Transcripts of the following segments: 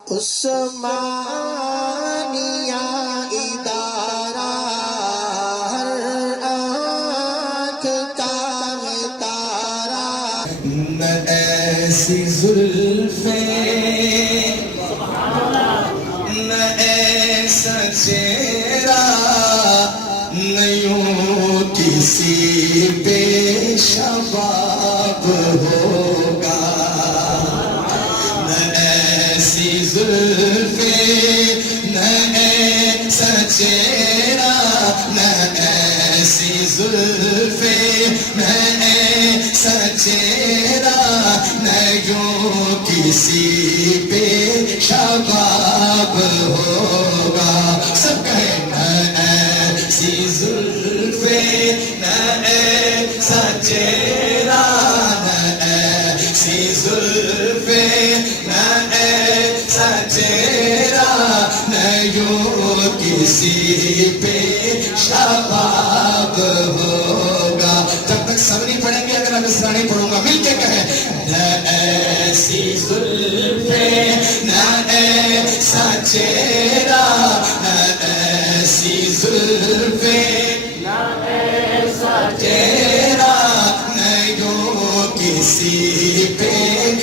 عثمانیہ ادارہ ہر آنکھ کا ہے تارا، نہ ایسی زلفیں نہ ایسا چہرہ، نہ یوں کسی پہ شباب ہوگا، نہ ایسی زلفیں نہ ایسا چہرہ، نہ ایسی زلفیں نہ ایسا چہرہ، نہ یوں کسی پہ شباب ہوگا۔ سب کہیں نہ ایسی زلفیں نہ ایسا چہرہ، نہ ایسی زلفیں نہ ایسا چہرہ، نہ یوں کسی پہ شباب ہوگا۔ جب تک سب نہیں پڑھیں گے، اگر میں مصرع نہیں پڑھوں گا، مل کے کہیں نہ ایسی زلفیں نہ ایسا چہرہ، نہ ایسی زلفیں نہ ایسا چہرہ، نہ یوں کسی پہ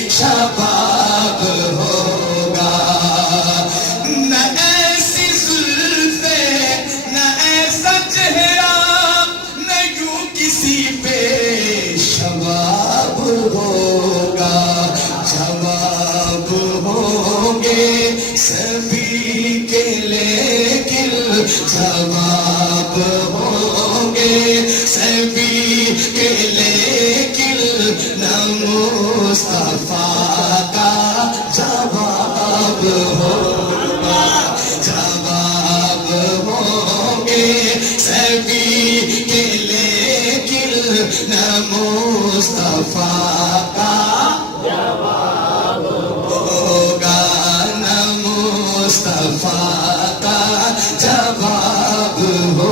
شباب ہوگا، نہ ایسی زلفیں نہ ایسا چہرہ، نہ یوں کسی پہ شباب ہوگا۔ جواب ہوں گے سبھی کے لیکن جواب ہوں گے سبھی کے لیکن نہ مصطفیٰ کا جواب ہوگا۔ جواب ہوں گے سبھی کے لیکن نہ مصطفیٰ کا جواب ہوگا، نہ مصطفیٰ کا جواب ہو۔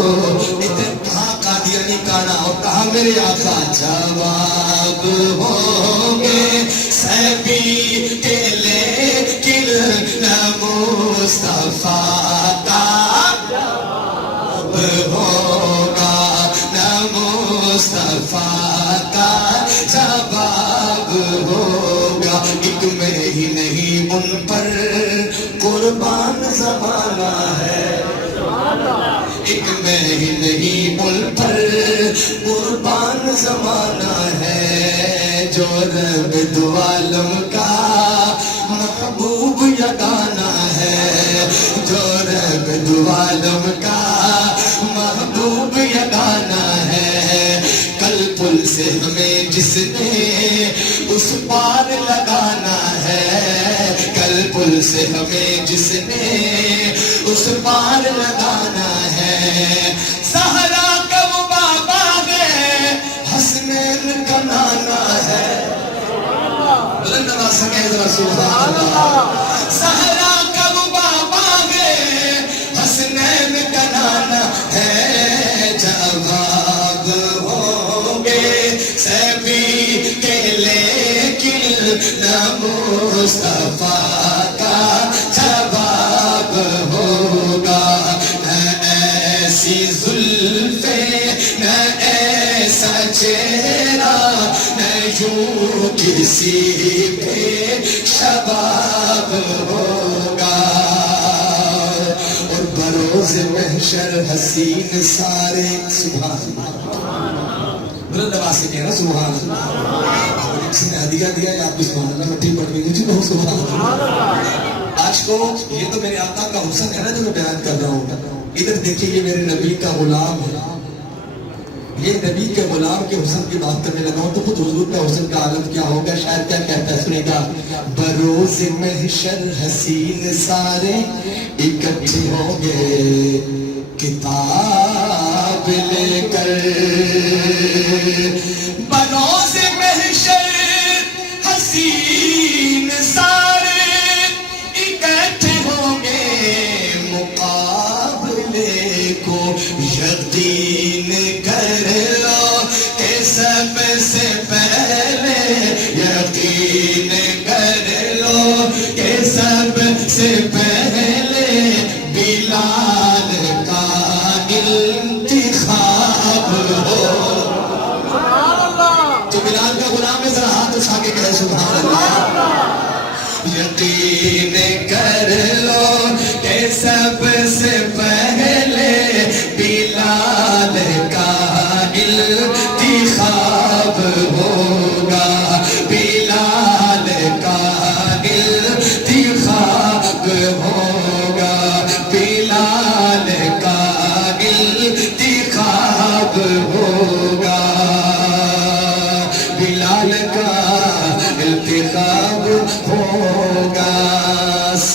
کہاں قادیانی گانا اور کہاں میرے آقا؟ جواب ہوں گے سبھی کے لیکن نہ مصطفیٰ کا جواب ہوگا، نہ مصطفیٰ کا جواب ہوگا۔ ایک میں ہی نہیں ان پر قربان زمانہ ہے، ایک میں ہی نہیں ان پر قربان زمانہ ہے، جو رب دو عالم کا محبوب یگانہ ہے، جو رب دو عالم کا محبوب یگانہ ہے۔ کل پل سے ہمیں جس نے اس پار لگانا ہے، کل پل سے ہمیں جس نے اس پار لگانا ہے۔ سہرا کا وہ بابا ہے، حسنین کا نانا ہے، بلند آواز سے کہہ ذرا سبحان اللہ۔ سہرا کا وہ بابا ہے، حسنین کا نانا ہے، جواب ہوں گے سبھی کے لیکن نہ مصطفیٰ کا جواب ہوگا، نہ ایسی زلفیں نہ ایسا چہرہ، نہ یوں کسی پہ شباب ہوگا۔ اور بروز محشر حسین سارے سبحان اللہ، بلند آواز سے کہنا سبحان اللہ۔ کسی نے ہدیہ دیا یا آپ کو سبحان اللہ مٹھی پڑ گئی مجھے بہت سبحان اللہ۔ آج کو یہ تو میرے آقا کا حسن ہے نا جو میں بیان کر رہا ہوں۔ ادھر دیکھیے یہ میرے نبی کا غلام ہے، یہ نبی کے غلام کے حسن کی بات کرنے لگا ہوں تو خود حضور کا حسن کا عالم کیا ہوگا۔ شاید کیا کہتا ہے سنے گا، بروز محشر حسین سارے اکٹھے ہوں گے کتاب لے کر، بروز محشر حسین سارے اکٹھے ہوں گے مقابلے کو یقین کر لو کہ سب سے پہلے یقین کر لو کہ سب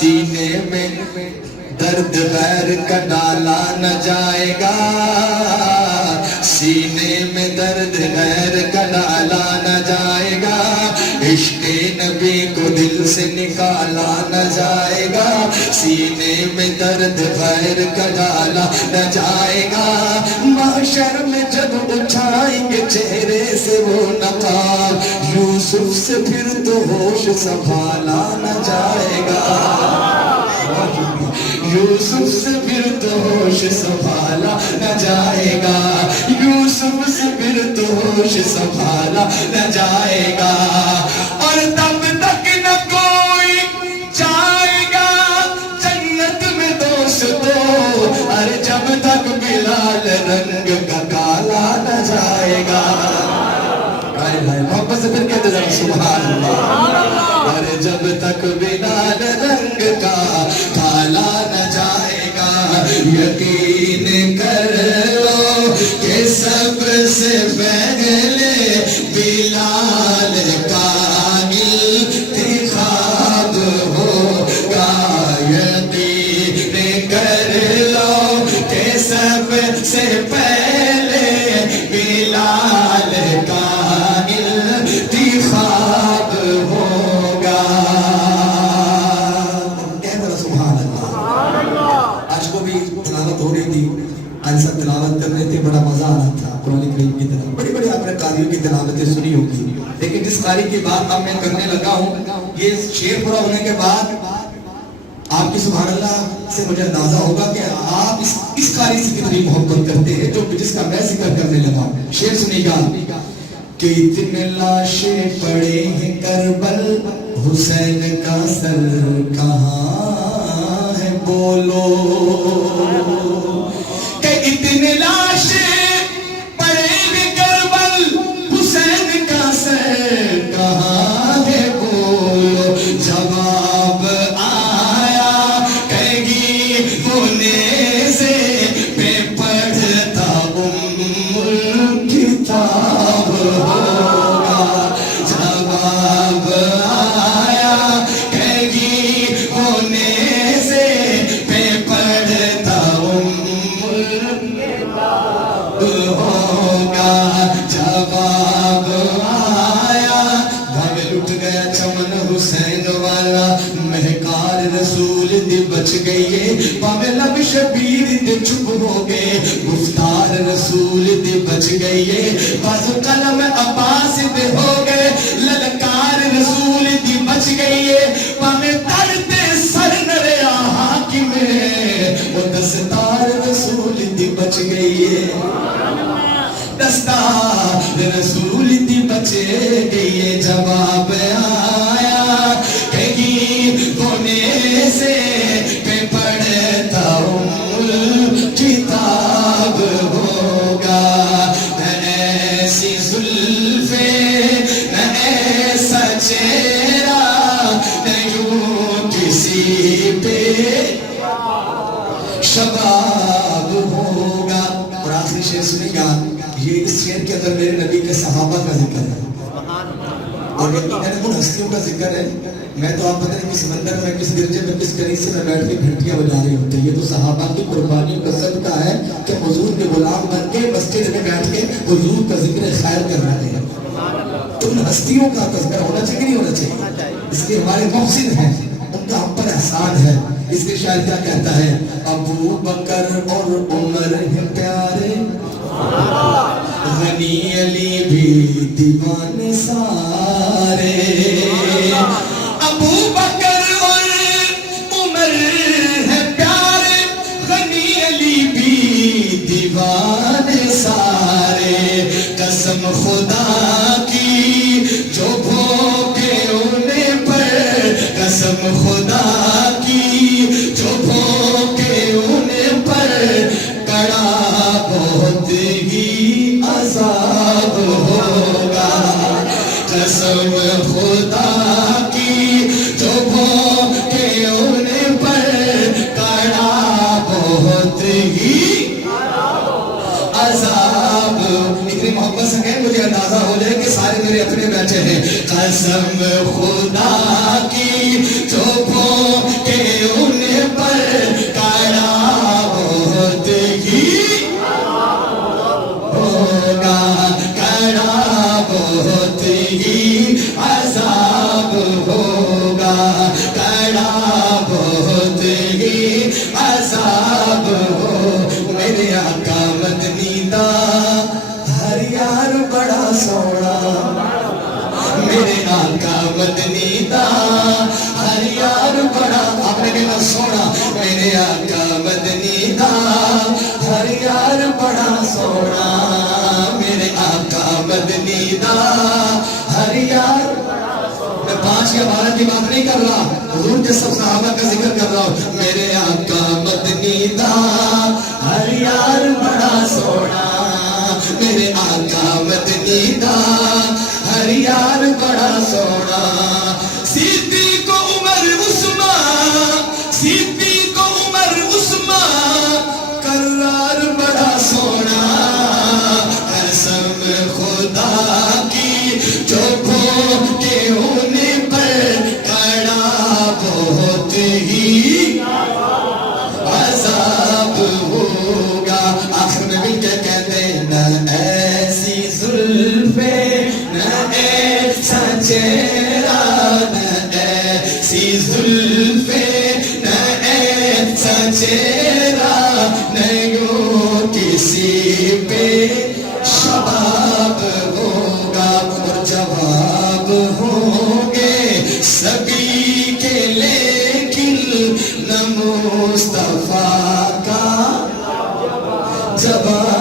سینے میں درد غیر کا ڈالا نہ جائے گا، سینے میں درد غیر کا ڈالا نہ جائے گا، عشق نبی کو دل سے نکالا نہ جائے گا، سینے میں درد غیر کا ڈالا نہ جائے گا، محشر میں جب اٹھائیں گے چہرے سے وہ نقاب، یوسف سے پھر تو ہوش سنبھالا نہ جائے گا، یوسف سے پھر تو ہوش سنبھالا نہ جائے گا، یوسف سے پھر تو ہوش سنبھالا نہ جائے گا، اور تب تک نہ کوئی جائے گا جنت میں دوستو، اور جب تک بلال رنگ کا کالا نہ جائے گا، محبت سے پھر کہتے ہیں سبحان اللہ، اور جب تک بلال رنگ کا کالا نہ جائے گا، یقین کر لو کہ سب سے پہلے بلال کا انتخاب ہوگا، یقین کر لو کہ سب سے پہلے بلال کا انتخاب ہوگا، سبحان اللہ۔ آج کو بھی تلاوت ہو رہی تھی، آج سب تلاوت کر رہے تھے، بڑا مزہ آ رہا تھا قرآن کریم کی تلاوت، بڑی بڑی آپ نے قاریوں کی تلاوتیں سنی ہوگی، لیکن جس قاری کی بات اب میں کرنے لگا ہوں، یہ شعر پورا ہونے کے بعد آپ کی سبحان اللہ سے مجھے اندازہ ہوگا کہ آپ اس قاری سے کتنی محبت کرتے ہیں جو جس کا میں ذکر کرنے لگا ہوں۔ شعر سنیے گا کہ اتنے لاشیں پڑے ہیں کربل، حسین کا سر کہاں ہے بولو، کہ اتنے لاشیں پڑے ہیں کربل، حسین کا سر کہاں ہے بولو، جواب آیا کہے گی ہونے سے پہ پڑھتا کتاب ہوگا، جواب آیا کہے گی ہونے سے پہ پڑھتا ہوگا، جواب آیا، بھاگ لٹ گیا چمن حسین والا، مہکار رسول دی بچ گئیے، پاوے لب شبیر دی چپ ہو گئے، گفتار رسول دی بچ گئیے، بازو قلم عباس دے ہو گئے، للکار رسول دی بچ گئیے، پاوے ترتے سر نرے حاکم میں، وہ دستار رسول دی بچ گئیے، دستار رسول دی بچے گئیے، جواب آیا کہیں ہونے سے پہ پڑھتا کتاب ہوگا، نہ ایسی زلفیں نہ ایسا چہرہ، نہ یوں کسی پہ شباب ہوگا، اور آخری شعر سنیں گا، یہ اس شعر کے اندر میرے نبی کے صحابہ کا ذکر ہے، اور یقیناً ان ہستیوں کا ذکر ہے، میں تو آپ پتہ نہیں کس مندر میں کس گرجے میں کس کنیسے میں بیٹھ کے گھنٹیاں بجا رہے ہوتے ہیں، یہ تو صحابہ کی قربانیوں کا صدقہ ہے کہ حضور کے غلام بن کے مسجد میں بیٹھ کے حضور کا ذکر خیر کر رہے ہیں، تو ان ہستیوں کا تذکرہ ہونا چاہیے کہ نہیں ہونا چاہیے، اس کے ہمارے محسن ہیں، ان کا ہم پر احسان ہے، اس کے شاعر کیا کہتا ہے، ابو بکر اور عمر ہیں پیارے، غنی علی بھی دیوانے سارے، ابو بکر اور عمر ہیں پیارے، غنی علی بھی دیوانے سارے، قسم خدا کی جو بھوکے انہیں پر، قسم خدا کی جو بھوکے انہیں پر، کڑا بہت ہی عذاب ہوگا، قسم خدا کی جو آقا مدنی دا ہر یار بڑا آپ نے کہنا سونا میرے آقا مدنی دا ہر یار بڑا سونا میرے آقا مدنی دا ہر یار میں 5 یا 12 کی بات نہیں کر رہا حضور کے سب صحابہ کا ذکر کر رہا ہوں میرے آقا مدنی دا ہر یار بڑا سونا میرے آقا مدنی دا ہر یار بڑا سونا صدیق کو عمر عثمان صدیق کو عمر عثمان کرار بڑا سونا قسم خدا کی جو بھوکے ہونے پر کڑا بہت ہی عذاب ہوگا آخر میں بھی کیا کہتے ہیں نہ ایسی زلفیں نہ ایسا چہرہ نہ ایسی زلفیں نہ ایسا چہرہ نہ یوں کسی پہ شباب ہوگا اور جواب ہوں گے سبھی کے لیکن نہ مصطفیٰ کا جواب